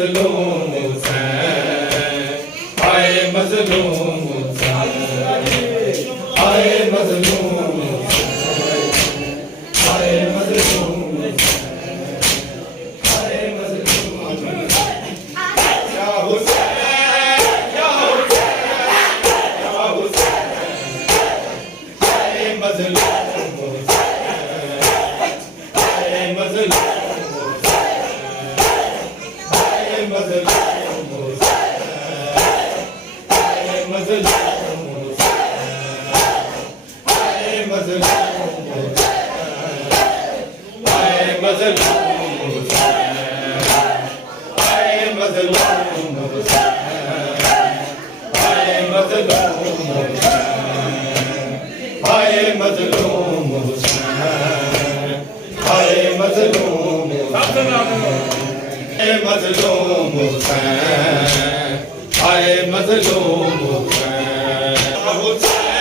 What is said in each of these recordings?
मजलूम हुसैन, हाय मजलूम हुसैन, हाय मजलूम हुसैन, हाय मजलूम हुसैन, हाय मजलूम हुसैन। या हुसैन, या हुसैन, या हुसैन, हाय मजलूम हुसैन, हाय मजलूम मजलूम हुसैन, हाय मजलूम हुसैन, या हुसैन,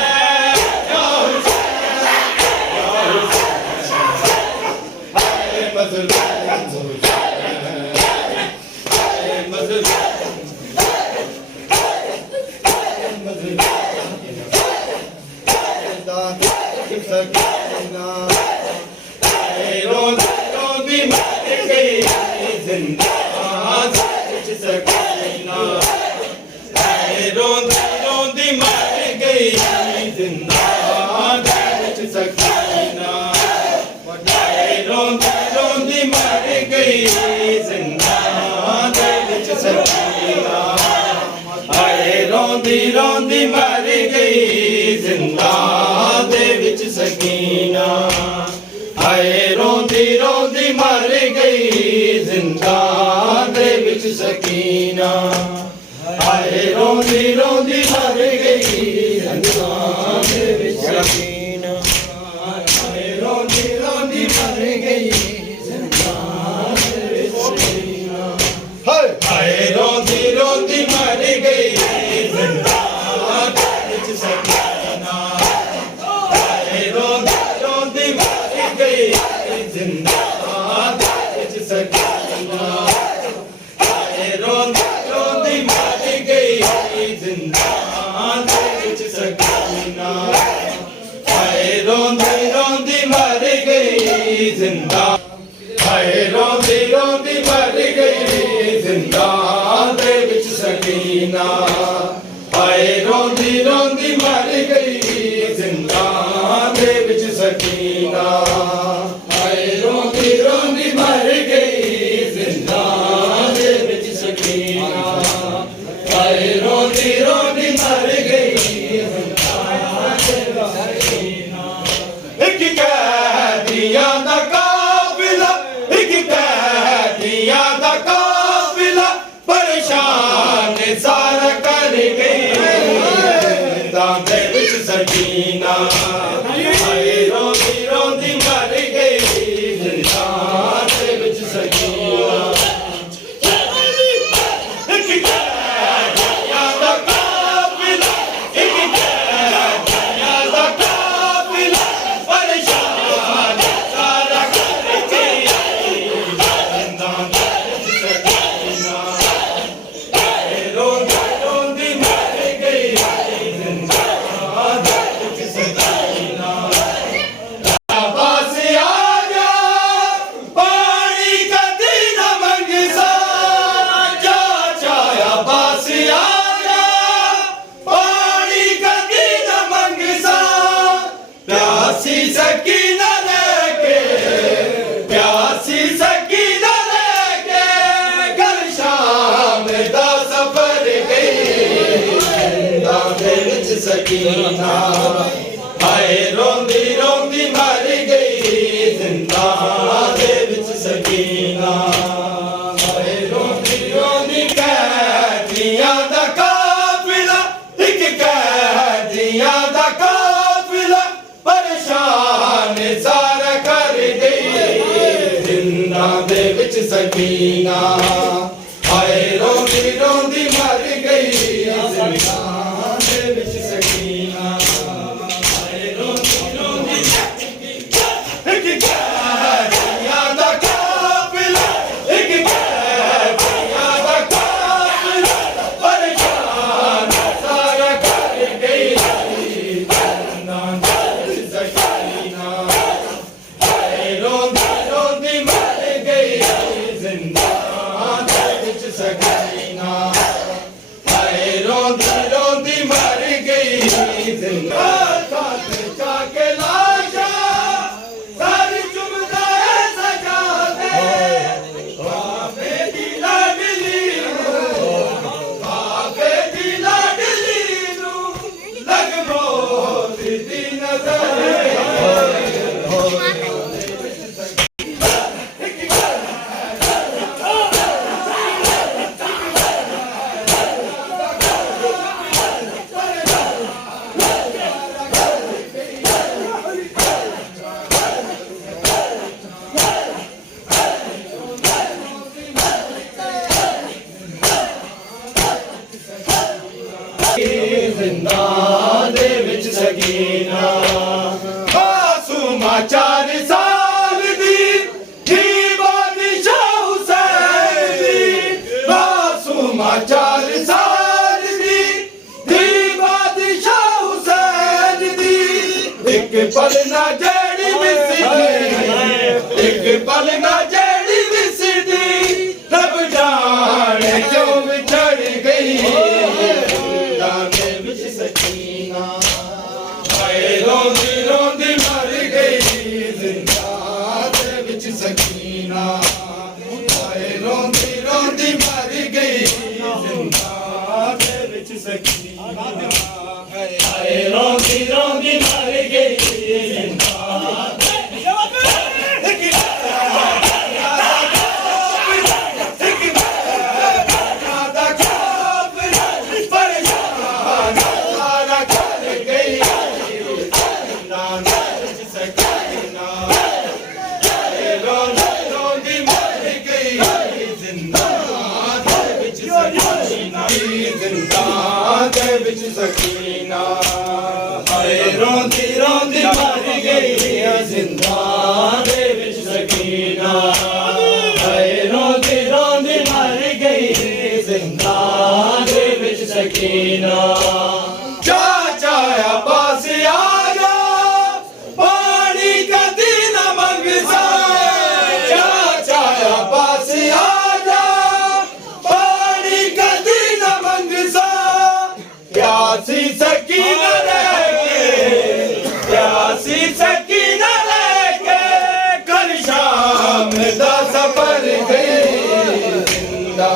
या हुसैन, या हुसैन, हाय मजलूम हुसैन, हाय मजलूम, रोंदी मर गई जिंदा सकीना, रोंदी रोंदी मर गई जिंदा सकीना, रोंदी रोंदी मर गई जिंदा सकीना, हाय रोंदी रोंदी मर गई जिंदा दे विच सकीना, हाय रोंदी रोंदी मर गई जिंदा दे विच सकीना, हाय रोंदी रोंदी मर गई जिंदा दे विच सकीना, हाय रोंदी रोंदी मर गई जिंदा दे विच सकीना, हाय रोंदी रोंदी मर गई जिंदा दे विच सकीना, हाय रोंदी रोंदी मर गई जिंदा दे विच सकीना, हाय रोंदी रोंदी मर गई जिंदा दे विच सकीना, हाय रोंदी रोंदी मर गई जिंदा, हाय रोंदी रोंदी मर गई जिंदा दे विच सकीना, हाय रोंदी रोंदी मर गई जिंदा दे विच सकीना, हाय रोंदी रोंदी मर गई जिंदा दे विच सकीना, हाय रोंदी रोंदी मर गई जिंदा दे विच सकीना। एक कैदियां दा काफिला, एक कैदियां दा काफिला परेशान सारा कर गई जिंदा दे विच सकीना, हाय रोंदी रोंदी मर गई जिंदा दे विच सकीना, एक कैदियां दा काफिला, एक कैदियां दा काफिला परेशान सारा कर गई जिंदा दे विच सकीना, हाय रोंदी रोंदी मर गई जिंदा दे विच सकीना। अब्बास आजा पानी कदी न मंगसा, चाचा अब्बास आजा पानी कदी न मंगसा, प्यासी सकीना लेके, प्यासी सकीना लेके घर शाम दा सफर गई जिंदा दे विच सकीना, हाय रोंदी रोंदी मर गई जिंदा दे विच सकीना, हाय रोंदी रोंदी कैदियां दा काफिला, एक कैदियां दा काफिला परेशान सारा कर गई जिंदा दे विच सकीना, हाय रोंदी रोंदी मर गई जिंदा दे विच सकीना, हाय रोंदी रोंदी एक कैदियां दा काफिला, एक कैदियां दा पल ना जेड़ी विसदी एक पल ना जेड़ी विसदी रब जाने क्यों बिछड़ गई दाने विच सकीना हाय रोंदी रोंदी मर गई जिंदा दे विच सकीना हाय रोंदी रोंदी मर गई जिंदा दे विच सकीना हाय रोंदी रोंदी मर गई जिंदा सकीना हाय रोंदी रोंदी मर गई जिंदा दे विच सकीना हाय रोंदी रोंदी मर गई जिंदा दे विच सकीना चाचा अब्बास आजा पानी कदी न मंगसा चाचा अब्बास आजा पानी कदी न मंगसा प्यासी सकीना लेके प्यासी सकीना लेके कल शाम दा सफर गई जिंदा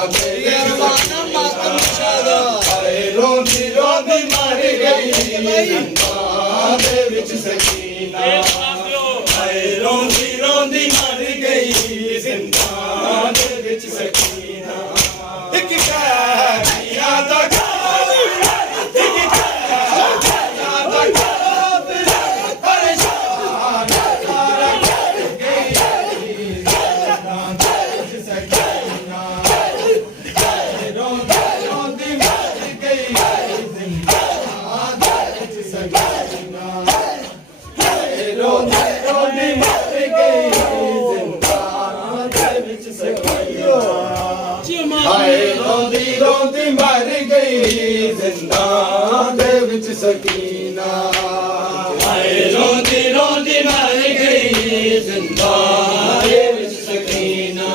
हाय रोंदी रोंदी मर गई जिंदा दे विच सकीना हाय रोंदी रोंदी मर गई जिंदा दे विच सकीना एक कहनिया दा हाय रोंदी रोंदी मर गई जिंदा दे विच सकीना हाय रोंदी रोंदी मर गई जिंदा दे विच सकीना